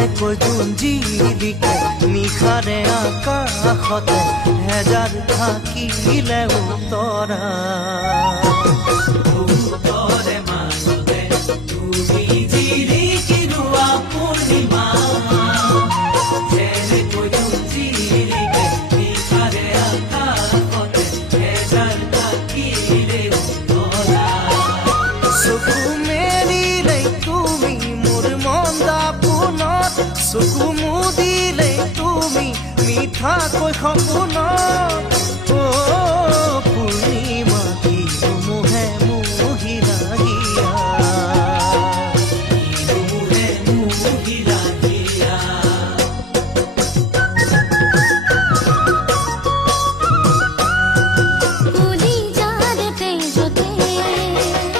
যেনেকৈ জোন জিলিকে নিশাৰে আকাশতে হেজাৰ থাকিলেও তৰা উত্তৰে মাজতে তুমি জিলিকি ৰোৱা পূৰ্ণিমা যেনেকৈ জোন জিলিকে নিশাৰে আকাশতে হেজাৰ থাকিলেও তৰা চকু মেলিলে তুমি মোৰ মন দাপোনত চকু মুদিলে তুমি মিঠাকৈ সপোনত